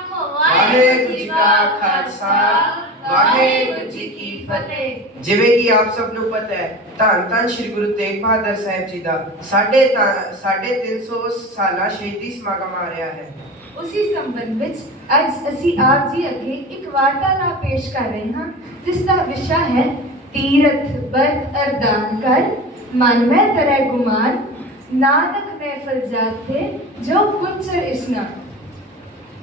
ਆਖੋ ਵਾਹਿਗੁਰੂ ਜੀ ਕਾ ਖਾਲਸਾ ਵਾਹਿਗੁਰੂ ਜੀ ਕੀ ਫਤਿਹ ਜਿਵੇਂ ਕਿ ਆਪ ਸਭ ਨੂੰ ਪਤਾ ਹੈ ਧੰਨ ਧੰਨ ਸ੍ਰੀ ਗੁਰੂ ਤੇਗ ਬਹਾਦਰ ਸਾਹਿਬ ਜੀ ਦਾ ਸਾਢੇ ਤਾਂ- ਸਾਢੇ 300 ਸਾਲਾ ਸ਼ਹੀਦੀ ਸਮਾਗਮ ਆ ਰਿਹਾ ਹੈ ਉਸੇ ਸੰਬੰਧ ਵਿੱਚ ਅੱਜ ਅਸੀਂ ਆਪ ਜੀ ਅੱਗੇ ਇੱਕ ਵਾਰਤਾਲਾਪ ਪੇਸ਼ ਕਰ ਰਹੇ ਹਾਂ ਜਿਸ ਦਾ ਵਿਸ਼ਾ ਹੈ ਤੀਰਥ ਬਰਤ ਅਰਦਾਨ ਕਰ ਮਨ ਮੈਂ ਤਰੈ ਗੁਮਾਨ ਨਾਨਕ ਮਹਿਫਲ ਜਾਤੇ ਜੋ ਕੁੰਚਰ ਇਸਨਾ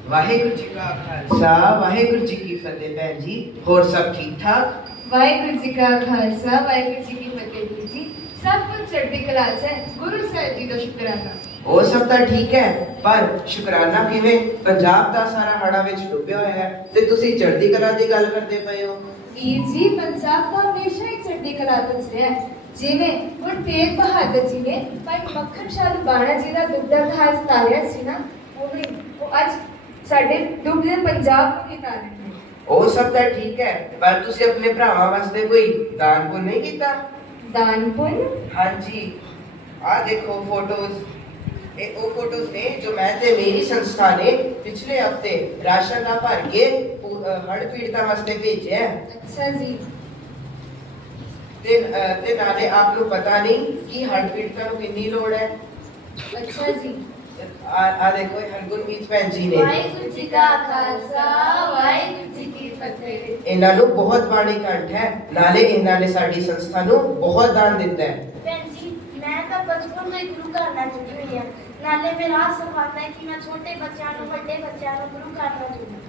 ਵਾਹਿਗੁਰੂ ਜੀ ਕਾ ਖਾਲਸਾ ਵਾਹਿਗੁਰੂ ਜੀ ਕੀ ਫਤਿਹ ਭੈਣ ਜੀ ਹੋਰ ਸਭ ਠੀਕ ਠਾਕ? ਵਾਹਿਗੁਰੂ ਜੀ ਕਾ ਖਾਲਸਾ ਵਾਹਿਗੁਰੂ ਜੀ ਕੀ ਫਤਿਹ ਵੀਰ ਜੀ। ਸਭ ਕੁਝ ਚੜ੍ਹਦੀ ਕਲਾ 'ਚ ਹੈ ਗੁਰੂ ਸਾਹਿਬ ਜੀ ਦਾ ਸ਼ੁਕਰਾਨਾ। ਉਹ ਸਭ ਤਾਂ ਠੀਕ ਹੈ ਪਰ ਸ਼ੁਕਰਾਨਾ ਕਿਵੇਂ? ਪੰਜਾਬ ਦਾ ਸਾਰਾ ਹੜਾ ਵਿੱਚ ਡੁੱਬਿਆ ਹੋਇਆ ਹੈ। ਤੇ ਤੁਸੀਂ ਚੜ੍ਹਦੀ ਕਲਾ ਦੀ ਗੱਲ ਕਰਦੇ ਪਏ ਹੋ। ਵੀਰ ਜੀ ਪੰਜਾਬ ਤਾਂ ਹਮੇਸ਼ਾ ਹੀ ਚੜ੍ਹਦੀ ਕਲਾ ਵਿੱਚ ਰਿਹਾ ਹੈ। ਜਿਵੇਂ ਗੁਰੂ ਤੇਗ ਬਹਾਦਰ ਜੀ ਨੇ ਭਾਈ ਮੱਖਣ ਸ਼ਾਹ ਲੁਬਾਣਾ ਜੀ ਦਾ ਦੁੱਧਾ ਖਾਸ ਤਾਰਿਆ ਸੀ ਨਾ ਉਵੇਂ ਉਹ ਅੱਜ ਸਾਡੇ ਡੁੱਬਦੇ ਪੰਜਾਬ ਨੂੰ ਹੀ। ਤਾਰੇ ਨੇ ਉਹ ਸਭ ਤਾਂ ਠੀਕ ਹੈ ਪਰ ਤੁਸੀਂ ਆਪਣੇ ਭਰਾਵਾਂ ਵਾਸਤੇ ਕੋਈ ਦਾਨ ਪੁੰਨ ਨਹੀਂ ਕੀਤਾ? ਦਾਨ ਪੁੰਨ? ਹਾਂਜੀ। ਆ ਦੇਖੋ ਫੋਟੋਜ਼ ਇਹ ਉਹ ਫੋਟੋਜ਼ ਨੇ ਜੋ ਮੈਂ ਤੇ ਮੇਰੀ ਸੰਸਥਾ ਨੇ ਪਿਛਲੇ ਹਫ਼ਤੇ ਰਾਸ਼ਨ ਦਾ ਭਰ ਕੇ ਹੜ ਪੀੜਤਾਂ ਵਾਸਤੇ ਭੇਜਿਆ ਹੈ। ਅੱਛਾ ਜੀ। ਤੇ ਅਹ, ਤੇ ਨਾਲੇ ਆਪ ਨੂੰ ਪਤਾ ਨਹੀਂ ਕਿ ਹੜ ਪੀੜਤਾਂ ਨੂੰ ਕਿੰਨੀ ਲੋੜ ਹੈ। ਅੱਛਾ ਜੀ। ਆ ਆ ਦੇਖੋ ਹਰਗੁਰਮੀਤ ਭੈਣ ਜੀ ਨੇ। ਵਾਹਿਗੁਰੂ ਜੀ ਕਾ ਖਾਲਸਾ ਵਾਹਿਗੁਰੂ ਜੀ ਕੀ ਫਤਿਹ। ਇਹਨਾਂ ਨੂੰ ਬਹੁਤ ਬਾਣੀ ਕੰਠ ਹੈ। ਨਾਲੇ ਇਹਨਾਂ ਨੇ ਸਾਡੀ ਸੰਸਥਾ ਨੂੰ ਬਹੁਤ ਦਾਨ ਦਿੱਤਾ ਹੈ। ਭੈਣ ਜੀ ਮੈਂ ਤਾਂ ਬਚਪਨ ਤੋਂ ਹੀ ਗੁਰੂ ਘਰ ਨਾਲ ਜੁੜੀ ਹੋਈ ਹਾਂ। ਨਾਲੇ ਮੇਰਾ ਆਹ ਸੁਭਾਅ ਹੈ ਕਿ ਮੈਂ ਛੋਟੇ ਬੱਚਿਆਂ ਨੂੰ ਵੱਡੇ ਬੱਚਿਆਂ ਨੂੰ ਗੁਰੂ ਘਰ ਨਾਲ ਜੋੜਾਂ।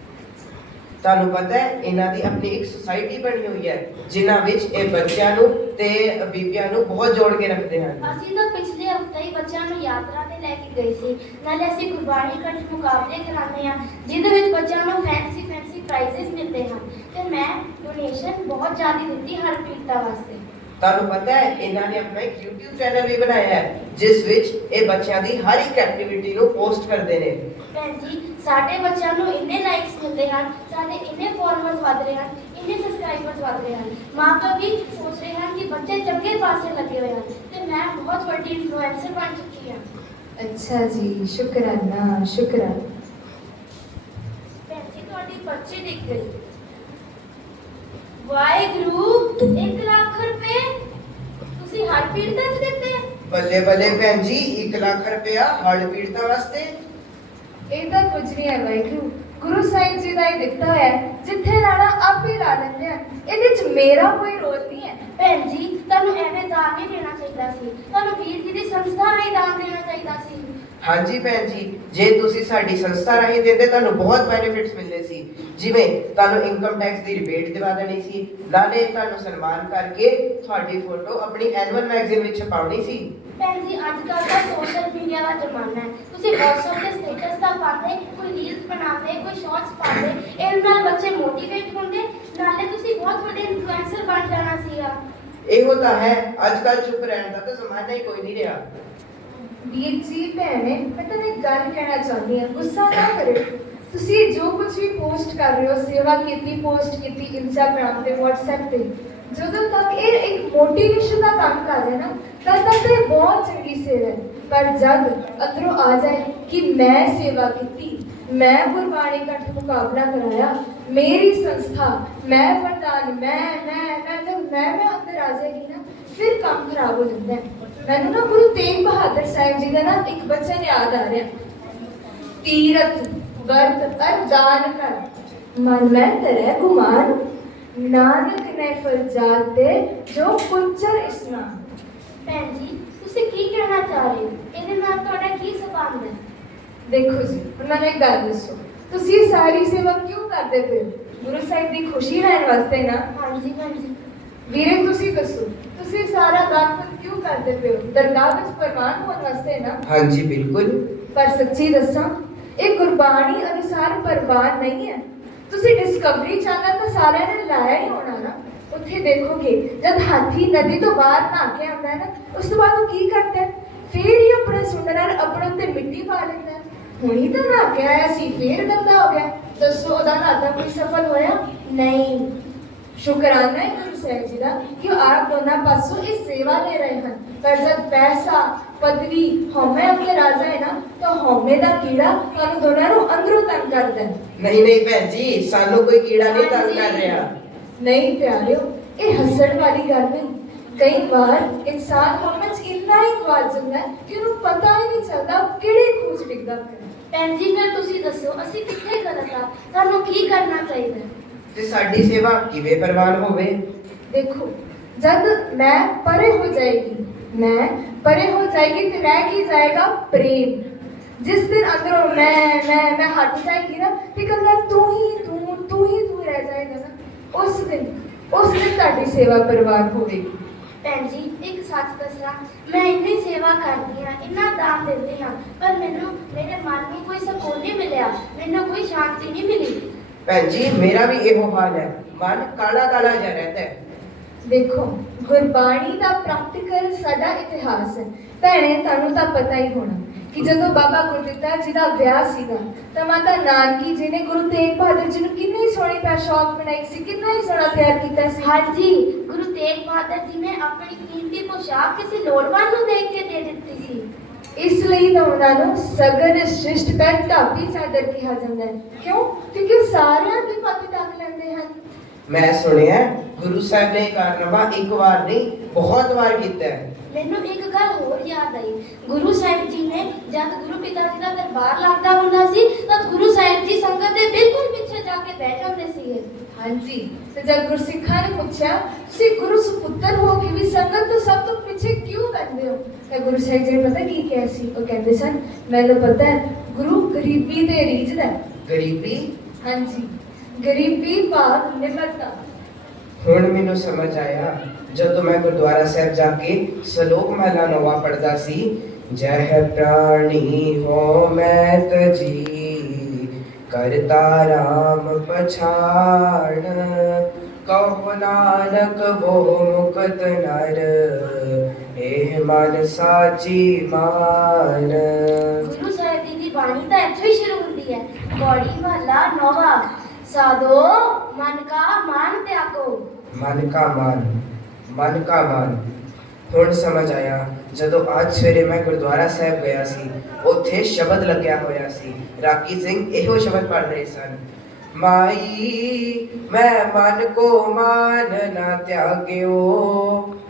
ਤੁਹਾਨੂੰ ਪਤਾ ਹੈ ਇਹਨਾਂ ਦੀ ਆਪਣੀ ਇੱਕ ਸੁਸਾਇਟੀ ਬਣੀ ਹੋਈ ਹੈ ਜਿਨ੍ਹਾਂ ਵਿੱਚ ਇਹ ਬੱਚਿਆਂ ਨੂੰ ਤੇ ਬੀਬੀਆਂ ਨੂੰ ਬਹੁਤ ਜੋੜ ਕੇ ਰੱਖਦੇ ਹਨ। ਅਸੀਂ ਤਾਂ ਪਿਛਲੇ ਹਫ਼ਤੇ ਹੀ ਬੱਚਿਆਂ ਨੂੰ ਯਾਤਰਾ ਤੇ ਲੈ ਕੇ ਗਏ ਸੀ। ਨਾਲੇ ਅਸੀਂ ਗੁਰਬਾਣੀ ਕੰਠ ਮੁਕਾਬਲੇ ਕਰਾਉਂਦੇ ਹਾਂ ਜਿਹਦੇ ਵਿੱਚ ਬੱਚਿਆਂ ਨੂੰ ਫੈਂਸੀ ਫੈਂਸੀ ਪ੍ਰਾਈਜ਼ਸ ਮਿਲਦੇ ਹਨ। ਤੇ ਮੈਂ ਡੋਨੇਸ਼ਨ ਬਹੁਤ ਜ਼ਿਆਦਾ ਦਿੱਤੀ ਹਰ ਪੀੜਤਾ ਵਾਸਤੇ। ਤੁਹਾਨੂੰ ਪਤਾ ਹੈ ਇਹਨਾਂ ਨੇ ਆਪਣਾ ਇੱਕ YouTube ਚੈਨਲ ਵੀ ਬਣਾਇਆ ਹੈ ਜਿਸ ਵਿੱਚ ਇਹ ਬੱਚਿਆਂ ਦੀ ਹਰ ਇੱਕ ਐਕਟੀਵਿਟੀ ਨੂੰ ਪੋਸਟ ਕਰਦੇ ਨੇ। ਭੈਣ ਜੀ ਸਾਡੇ ਬੱਚਿਆਂ ਨੂੰ ਇੰਨੇ ਲਾਈਕਸ ਮਿਲਦੇ ਹਨ ਸਾਡੇ ਇੰਨੇ ਫੋਲੋਅਰਸ ਵਧ ਰਹੇ ਹਨ ਇੰਨੇ ਸਬਸਕ੍ਰਾਈਬਰਸ ਵਧ ਰਹੇ ਹਨ। ਮਾਪੇ ਵੀ ਸੋਚ ਰਹੇ ਹਨ ਕਿ ਬੱਚੇ ਚੰਗੇ ਪਾਸੇ ਲੱਗੇ ਹੋਏ ਹਨ। ਤੇ ਮੈਂ ਬਹੁਤ ਵੱਡੀ ਇਨਫਲੂਐਂਸਰ ਬਣ ਚੁੱਕੀ ਹਾਂ। ਅੱਛਾ ਜੀ ਸ਼ੁਕਰਾਨਾ ਸ਼ੁਕਰਾਨਾ। ਭੈਣ ਜੀ ਤੁਹਾਡੀ ਪਰਚੀ ਦਿਖ ਗਈ। ਵਾਹਿਗੁਰੂ 1 ਲੱਖ ਰੁਪਏ ਤੁਸੀਂ ਹਰ ਪੀੜਤਾ ਚ ਦਿੱਤੇ। ਬੱਲੇ ਬੱਲੇ ਭੈਣ ਜੀ 1 ਲੱਖ ਰੁਪਇਆ ਹੜ ਪੀੜਤਾਂ ਵਾਸਤੇ। ਇਹ ਤਾਂ ਕੁਝ ਨਹੀਂ ਹੈ ਵਾਹਿਗੁਰੂ। ਗੁਰੂ ਸਾਹਿਬ ਜੀ ਦਾ ਹੀ ਦਿੱਤਾ ਹੋਇਆ ਹੈ ਜਿੱਥੇ ਲਾਣਾ ਆਪੇ ਲਾ ਲੈਂਦੇ ਆ ਇਹਦੇ ਚ ਮੇਰਾ ਕੋਈ ਰੋਲ ਨਹੀਂ ਹੈ। ਭੈਣ ਜੀ ਤੁਹਾਨੂੰ ਐਵੇਂ ਦਾਨ ਨਹੀਂ ਦੇਣਾ ਚਾਹੀਦਾ ਸੀ। ਤੁਹਾਨੂੰ ਵੀਰ ਜੀ ਦੀ ਸੰਸਥਾ ਲਈ ਦਾਨ ਦੇਣਾ ਚਾਹੀਦਾ ਸੀ। ਹਾਂਜੀ ਭੈਣ ਜੀ ਜੇ ਤੁਸੀਂ ਸਾਡੀ ਸੰਸਥਾ ਰਾਹੀਂ ਦਿੰਦੇ ਤੁਹਾਨੂੰ ਬਹੁਤ ਬੈਨੀਫਿਟਸ ਮਿਲਦੇ ਸੀ। ਜਿਵੇਂ ਤੁਹਾਨੂੰ ਇਨਕਮ ਟੈਕਸ ਦੀ ਰਿਬੇਟ ਦਿਵਾ ਦੇਣੀ ਸੀ ਨਾਲੇ ਤੁਹਾਨੂੰ ਸਨਮਾਨ ਕਰਕੇ ਤੁਹਾਡੀ ਫੋਟੋ ਆਪਣੀ ਐਨੂਅਲ ਮੈਗਜ਼ੀਨ ਵਿੱਚ ਛਪਾਉਣੀ ਸੀ। ਭੈਣ ਜੀ ਅੱਜ ਕੱਲ੍ਹ ਦਾ ਸੋਸ਼ਲ ਮੀਡੀਆ ਦਾ ਜ਼ਮਾਨਾ ਹੈ। ਤੁਸੀਂ WhatsApp ਤੇ ਸਟੇਟਸ ਤਾਂ ਪਾਉਂਦੇ ਕੋਈ ਰੀਲਸ ਬਣਾਉਂਦੇ ਕੋਈ ਸ਼ਾਰਟਸ ਪਾਉਂਦੇ ਇਹਦੇ ਨਾਲ ਬੱਚੇ ਮੋਟੀਵੇਟ ਹੁੰਦੇ ਨਾਲੇ ਤੁਸੀਂ ਬਹੁਤ ਵੱਡੇ ਇਨਫਲੂਐਂਸਰ ਬਣ ਜਾਣਾ ਸੀਗਾ। ਇਹੋ ਤਾਂ ਹੈ ਅੱਜ ਕੱਲ ਚੁੱਪ ਰਹਿਣ ਦਾ ਤਾਂ ਜ਼ਮਾਨਾ ਹੀ ਕੋਈ ਨਹੀਂ ਰਿਹਾ। ਵੀਰ ਜੀ ਭੈਣੇ ਮੈਂ ਤੁਹਾਨੂੰ ਇੱਕ ਗੱਲ ਕਹਿਣਾ ਚਾਹੁੰਦੀ ਹਾਂ ਗੁੱਸਾ ਨਾ ਕਰਿਓ। ਤੁਸੀਂ ਜੋ ਕੁਝ ਵੀ ਪੋਸਟ ਕਰ ਰਹੇ ਹੋ ਸੇਵਾ ਕੀਤੀ ਪੋਸਟ ਕੀਤੀ ਇੰਸਟਾਗ੍ਰam ਤੇ WhatsApp ਤੇ ਜਦੋਂ ਤੱਕ ਇਹ ਇੱਕ ਮੋਟੀਵੇਸ਼ਨ ਦਾ ਕੰਮ ਕਰ ਰਹੇ ਨਾ ਤਦ ਤੱਕ ਇਹ ਬਹੁਤ ਚੰਗੀ ਸੇਵਾ ਹੈ ਪਰ ਜਦ ਅੰਦਰੋਂ ਆ ਜਾਏ ਕਿ ਮੈਂ ਸੇਵਾ ਕੀਤੀ ਮੈਂ ਗੁਰਬਾਣੀ ਕੰਠ ਮੁਕਾਬਲਾ ਕਰਾਇਆ ਮੇਰੀ ਸੰਸਥਾ ਮੈਂ ਪ੍ਰਧਾਨ ਮੈਂ ਮੈਂ ਮੈਂ ਜਦ ਮੈਂ ਮੈਂ ਅੰਦਰ ਆ ਜਾਏਗੀ ਨਾ ਫਿਰ ਕੰਮ ਖਰਾਬ ਹੋ ਜਾਂਦਾ ਹੈ ਮੈਨੂੰ ਨਾ ਗੁਰੂ ਤੇਗ ਬਹਾਦਰ ਸਾਹਿਬ ਜੀ ਦਾ ਨਾ ਇੱਕ ਬਚਨ ਯਾਦ ਆ ਰਿਹਾ ਤੀਰਥ ਵਰਤ ਅਰਦਾਨ ਕਰ ਮਨ ਮੈਂ ਤਰੇ ਗੁਮਾਨ ਨਾਨਕ ਨੇ ਫਲ ਜਾਤੇ ਜੋ ਪੁੱਛਰ ਇਸਨਾ ਭੈਣ ਜੀ ਤੁਸੀਂ ਕੀ ਕਹਿਣਾ ਚਾਹ ਰਹੇ ਹੋ? ਇਹਦੇ ਨਾਲ ਤੁਹਾਡਾ ਕੀ ਸੰਬੰਧ ਹੈ? ਦੇਖੋ ਜੀ ਹੁਣ ਮੈਨੂੰ ਇੱਕ ਗੱਲ ਦੱਸੋ। ਤੁਸੀਂ ਇਹ ਸਾਰੀ ਸੇਵਾ ਕਿਉਂ ਕਰਦੇ ਪਏ ਹੋ? ਗੁਰੂ ਸਾਹਿਬ ਦੀ ਖੁਸ਼ੀ ਲੈਣ ਵਾਸਤੇ ਨਾ। ਹਾਂਜੀ ਭੈਣ ਜੀ। ਵੀਰੇ ਤੁਸੀਂ ਦੱਸੋ ਤੁਸੀਂ ਸਾਰਾ ਦਾਨ ਕਿਉਂ ਕਰਦੇ ਪਏ ਹੋ? ਦਰਗਾਹ ਵਿੱਚ ਪ੍ਰਵਾਨ ਹੋਣ ਵਾਸਤੇ ਨਾ। ਹਾਂਜੀ ਬਿਲਕੁਲ। ਪਰ ਸੱਚੀ ਦੱਸਾਂ ਇਹ ਗੁਰਬਾਣੀ ਅਨੁਸਾਰ ਪਰਵਾਨ ਨਹੀਂ ਹੈ। ਤੁਸੀਂ ਡਿਸਕਵਰੀ ਚੈਨਲ ਤਾਂ ਸਾਰਿਆਂ ਨੇ ਲਾਇਆ ਹੀ ਹੋਣਾ ਨਾ, ਉੱਥੇ ਦੇਖੋਗੇ, ਜਦ ਹਾਥੀ ਨਦੀ ਤੋਂ ਬਾਹਰ ਨਹਾ ਕੇ ਆਉਂਦਾ ਹੈ ਨਾ, ਉਸ ਤੋਂ ਬਾਅਦ ਉਹ ਕੀ ਕਰਦਾ ਹੈ? ਫਿਰ ਹੀ ਆਪਣੇ ਸੁੰਡ ਨਾਲ ਆਪਣੇ ਉੱਤੇ ਮਿੱਟੀ ਪਾ ਲੈਂਦਾ ਹੈ। ਹੁਣੀ ਤਾਂ ਨਹਾ ਕੇ ਆਇਆ ਸੀ, ਫੇਰ ਗੰਦਾ ਹੋ ਗਿਆ। ਦੱਸੋ ਉਹਦਾ ਨਾਤਾ ਕੋਈ ਸਫਲ ਹੋਇਆ? ਨਹੀਂ। ਸ਼ੁਕਰਾਨਾ ਹੈ ਗੁਰੂ ਸਾਹਿਬ ਜੀ ਦਾ ਕਿ ਉਹ ਆਪ ਦੋਨਾਂ ਪਾਸੋਂ ਇਹ ਸੇਵਾ ਲੈ ਰਹੇ ਹਨ। ਪਰ ਜਦ ਪੈਸਾ ਪਦਵੀ ਹਉਮੈ ਅੱਗੇ ਰਾਜਾ ਹੈ ਨਾ ਤਾਂ ਹਉਮੈ ਦਾ ਕੀੜਾ ਤੁਹਾਨੂੰ ਦੋਨਾਂ ਨੂੰ ਅੰਦਰੋਂ ਤੰਗ ਕਰ ਕਰਦਾ ਹੈ। ਨਹੀਂ ਨਹੀਂ ਭੈਣ ਜੀ ਸਾਨੂੰ ਕੋਈ ਕੀੜਾ ਨਹੀਂ ਤੰਗ ਕਰ ਰਿਹਾ। ਨਹੀਂ ਪਿਆਰਿਓ ਇਹ ਹੱਸਣ ਵਾਲੀ ਗੱਲ ਨਹੀਂ। ਕਈ ਵਾਰ ਇਨਸਾਨ ਵਿੱਚ ਇੰਨਾ ਹੀ ਗਵਾਚ ਜਾਂਦਾ ਹੈ ਕਿ ਉਹਨੂੰ ਪਤਾ ਹੀ ਨਹੀਂ ਚੱਲਦਾ ਕਿਹੜੇ ਖੂਜ ਡਿੱਗਦਾ ਪਿਆ। ਭੈਣ ਜੀ ਮੈਂ ਤੁਸੀਂ ਦੱਸੋ ਅਸੀਂ ਕਿੱਥੇ ਗਲਤ ਆ? ਸਾਨੂੰ ਕੀ ਕਰਨਾ ਚਾਹੀਦਾ ਹੈ? ਤੇ ਸਾਡੀ ਸੇਵਾ ਕਿਵੇਂ ਪ੍ਰਵਾਨ ਹੋਵੇ? ਦੇਖੋ ਜਦ ਮੈਂ ਪਰੇ ਹੋ ਜਾਏਗੀ ਮੈਂ ਪਰੇ ਹੋ ਜਾਏਗੀ ਤੇ ਰਹਿ ਕੀ ਜਾਏਗਾ? ਪ੍ਰੇਮ। ਜਿਸ ਦਿਨ ਅੰਦਰੋਂ ਮੈਂ ਮੈਂ ਮੈਂ ਹਟ ਜਾਏਗੀ ਨਾ ਤੇ ਕੱਲਾ ਤੂੰ ਹੀ ਤੂੰ ਤੂੰ ਹੀ ਤੂੰ ਰਹਿ ਜਾਏਗਾ ਨਾ। ਉਸ ਦਿਨ ਉਸ ਦਿਨ ਤੁਹਾਡੀ ਸੇਵਾ ਪਰਿਵਾਰ ਹੋਵੇਗੀ। ਭੈਣ ਜੀ ਇੱਕ ਸੱਚ ਦੱਸਾਂ ਮੈਂ ਇੰਨੀ ਸੇਵਾ ਕਰਦੀ ਹਾਂ ਇੰਨਾ ਦਾਨ ਦਿੰਦੀ ਹਾਂ ਪਰ ਮੈਨੂੰ ਮੇਰੇ ਮਨ ਨੂੰ ਕੋਈ ਸਕੂਨ ਨਹੀਂ ਮਿਲਿਆ ਮੈਨੂੰ ਕੋਈ ਸ਼ਾਂਤੀ ਨਹੀਂ ਮਿਲੀ। ਭੈਣ ਜੀ ਮੇਰਾ ਵੀ ਇਹੋ ਹਾਲ ਹੈ। ਮਨ ਕਾਲਾ ਕਾਲਾ ਜਿਹਾ ਰਹਿੰਦਾ ਹੈ। ਦੇਖੋ ਗੁਰਬਾਣੀ ਦਾ ਪ੍ਰੈਕਟੀਕਲ ਸਾਡਾ ਇਤਿਹਾਸ ਹੈ। ਭੈਣੇ ਤੁਹਾਨੂੰ ਤਾਂ ਪਤਾ ਹੀ ਹੋਣਾ ਕਿ ਜਦੋਂ ਬਾਬਾ ਗੁਰਦਿੱਤਾ ਜੀ ਦਾ ਵਿਆਹ ਸੀਗਾ ਤਾਂ ਮਾਤਾ ਨਾਨਕੀ ਜੀ ਨੇ ਗੁਰੂ ਤੇਗ ਬਹਾਦਰ ਜੀ ਨੂੰ ਕਿੰਨੀ ਸੋਹਣੀ ਪੋਸ਼ਾਕ ਬਣਾਈ ਸੀ ਕਿੰਨਾ ਹੀ ਸੋਹਣਾ ਤਿਆਰ ਕੀਤਾ ਸੀ। ਹਾਂਜੀ ਗੁਰੂ ਤੇਗ ਬਹਾਦਰ ਜੀ ਨੇ ਆਪਣੀ ਕੀਮਤੀ ਪੋਸ਼ਾਕ ਕਿਸੇ ਲੋੜਵੰਦ ਨੂੰ ਦੇਖ ਕੇ ਦੇ ਦਿੱਤੀ ਸੀ। ਇਸ ਲਈ ਤਾਂ ਉਹਨਾਂ ਨੂੰ ਸਗਰ ਸ੍ਰਿਸ਼ਟ ਪੈ ਢਾਬੀ ਚਾਦਰ ਕਿਹਾ ਜਾਂਦਾ ਹੈ। ਕਿਉਂ? ਕਿਉਂਕਿ ਸਾਰਿਆਂ ਦੀ ਮੱਤ ਤੱਕ ਲੈਂਦੇ ਹਨ। ਮੈਂ ਸੁਣਿਆ ਗੁਰੂ ਸਾਹਿਬ ਨੇ ਕਾਰਨਾਮਾ ਇੱਕ ਵਾਰ ਨਹੀਂ ਬਹੁਤ ਵਾਰ ਕੀਤਾ ਹੈ। ਮੈਨੂੰ ਇੱਕ ਗੱਲ ਹੋਰ ਯਾਦ ਆਈ। ਗੁਰੂ ਸਾਹਿਬ ਜੀ ਨੇ ਜਦ ਗੁਰੂ ਪਿਤਾ ਜੀ ਦਾ ਦਰਬਾਰ ਲੱਗਦਾ ਹੁੰਦਾ ਸੀ ਤਾਂ ਗੁਰੂ ਸਾਹਿਬ ਜੀ ਸੰਗਤ ਦੇ ਬਿਲਕੁਲ ਪਿੱਛੇ ਸੀਗੇ ਹਾਂਜੀ। ਤੇ ਜਦ ਗੁਰਸਿੱਖਾਂ ਨੇ ਪੁੱਛਿਆ ਤੁਸੀਂ ਗੁਰੂ ਸੁਪੁੱਤਰ ਹੋ ਕੇ ਵੀ ਸੰਗਤ ਤੋਂ ਸਭ ਤੋਂ ਪਿੱਛੇ ਕਿਉਂ ਬੈਠਦੇ ਹੋ? ਤਾਂ ਗੁਰੂ ਸਾਹਿਬ ਜੀ ਨੇ ਪਤਾ ਕੀ ਕਿਹਾ ਸੀ? ਉਹ ਕਹਿੰਦੇ ਸਨ ਮੈਨੂੰ ਪਤਾ ਹੈ ਗੁਰੂ ਗਰੀਬੀ ਦੇ ਰੀਝਦਾ। ਗਰੀਬੀ? ਹਾਂਜੀ। ਗਰੀਬੀ ਭਾਵ ਨਿਮਰਤਾ। ਹੁਣ ਮੈਨੂੰ ਸਮਝ ਆਇਆ ਜਦੋਂ ਮੈਂ ਗੁਰਦੁਆਰਾ ਸਾਹਿਬ ਜਾ ਕੇ ਸਲੋਕ ਮਹਲਾ ਨਵਾਂ ਪੜਦਾ ਸੀ ਜਹ ਪ੍ਰਾਣੀ ਹੋ ਮੈਂ ਤਜੀ ਕਰਤਾ ਰਾਮ ਪਛਾਣ ਕਹੋ ਨਾਨਕ ਬੋ ਮੁਕਤ ਨਰ ਇਹ ਮਨ ਸਾਚੀ ਮਾਨ ਗੁਰੂ ਸਾਹਿਬ ਜੀ ਦੀ ਬਾਣੀ ਤਾਂ ਇੱਥੋਂ ਹੀ ਸ਼ੁਰੂ ਹੁੰਦੀ ਹੈ ਗੋੜੀ ਮਹਲਾ ਨੌਵਾ ਸਾਧੋ ਮਨ ਕਾ ਮਾਨ ਤਿਆਗੋ ਮਨ ਕਾ ਮਨ ਮਨ ਕਾ ਮਨ ਹੁਣ ਸਮਝ ਆਇਆ ਜਦੋਂ ਅੱਜ ਸਵੇਰੇ ਮੈਂ ਗੁਰਦੁਆਰਾ ਸਾਹਿਬ ਗਿਆ ਸੀ ਉੱਥੇ ਸ਼ਬਦ ਲੱਗਿਆ ਹੋਇਆ ਸੀ। ਰਾਕੀ ਸਿੰਘ ਇਹੋ ਸ਼ਬਦ ਪੜ੍ਹ ਰਹੇ ਸਨ। ਮਾਈ ਮੈਂ ਮਨ ਕੋ ਮਾਨ ਨਾ ਤਿਆਗਿਓ।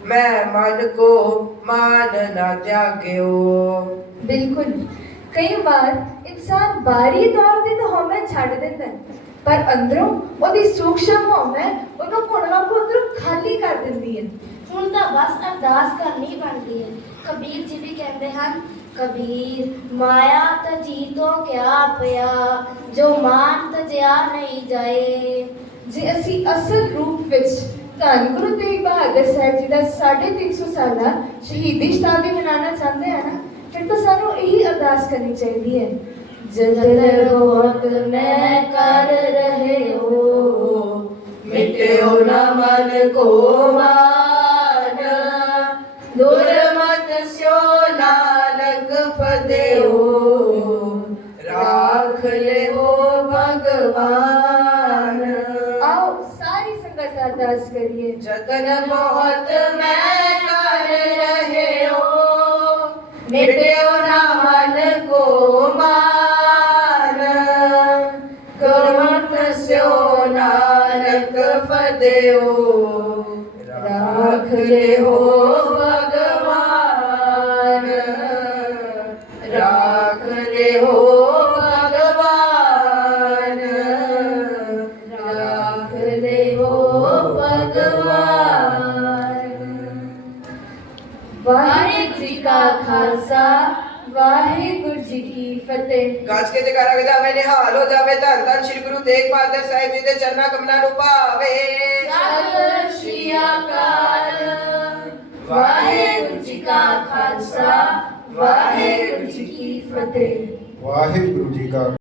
ਮੈਂ ਮਨ ਕੋ ਮਾਨ ਨਾ ਤਿਆਗਿਓ। ਬਿਲਕੁਲ। ਕਈ ਵਾਰ ਇਨਸਾਨ ਬਾਹਰੀ ਤੌਰ ਤੇ ਤਾਂ ਹਉਮੈ ਛੱਡ ਦਿੰਦਾ ਹੈ ਪਰ ਅੰਦਰੋਂ ਉਹਦੀ ਸੂਖਸ਼ਮ ਹਉਮੈ ਉਹਨੂੰ ਘੁਣਵਾ ਕੋ ਅੰਦਰੋਂ ਖਾਲੀ ਕਰ ਦਿੰਦੀ ਹੈ। ਹੁਣ ਤਾਂ ਬਸ ਅਰਦਾਸ ਕਰਨੀ ਬਣਦੀ ਹੈ। ਕਬੀਰ ਜੀ ਵੀ ਕਹਿੰਦੇ ਹਨ, ਕਬੀਰ, ਮਾਇਆ ਤਜੀ ਤੋਂ ਕਿਆ ਪਿਆ, ਜੋ ਮਾਨ ਤਜਿਆ ਨਹੀਂ ਜਾਏ। ਜੇ ਅਸੀਂ ਅਸਲ ਰੂਪ ਵਿੱਚ ਧੰਨ ਗੁਰੂ ਤੇਗ ਬਹਾਦਰ ਸਾਹਿਬ ਜੀ ਦਾ 350 ਸਾਲਾ ਸ਼ਹੀਦੀ ਸ਼ਤਾਬਦੀ ਮਨਾਉਣਾ ਚਾਹੁੰਦੇ ਹਾਂ ਨਾ, ਫਿਰ ਤਾਂ ਸਾਨੂੰ ਇਹੀ ਅਰਦਾਸ ਕਰਨੀ ਚਾਹੀਦੀ ਹੈ। ਜਦਨ ਰੋਤ ਮੈਂ ਕਰ ਰਹੇ ਹੋ, ਮਿਟਿਓ ਨਾ ਮਨ ਕੋ ਮਾਨ ਅਰਦਾਸ ਕਰੀਏ। ਜਤਨ ਬਹੁਤ ਮੈਂ ਕਰ ਰਹੇ ਹੋ ਮਿਟਿਓ ਨਾ ਮਨ ਕੋ ਮਾਨ। ਕਰਮਤ ਸਿਓ ਨਾਨਕ ਫਦਿਓ। ਰਾਖ ਲਿਓ। ਭਗਵਾਨ ਵਾਹਿਗੁਰੂ ਜੀ ਕੀ ਫਤਿਹ। ਗੱਜ ਕੇ ਜਗਾਰਾ ਗਜਾਵੇ ਨਿਹਾਲ ਹੋ ਜਾਵੇ ਧੰਨ ਧੰਨ ਸ੍ਰੀ ਗੁਰੂ ਤੇਗ ਬਹਾਦਰ ਸਾਹਿਬ ਜੀ ਦੇ ਚਰਨਾਂ ਕਮਲਾਂ ਨੂੰ ਭਾਵੇ। ਸਤਿ ਸ਼੍ਰੀ ਅਕਾਲ। ਵਾਹਿਗੁਰੂ ਜੀ ਕਾ ਖਾਲਸਾ ਵਾਹਿਗੁਰੂ ਜੀ ਕੀ ਫਤਿਹ। ਵਾਹਿਗੁਰੂ ਜੀ ਕਾ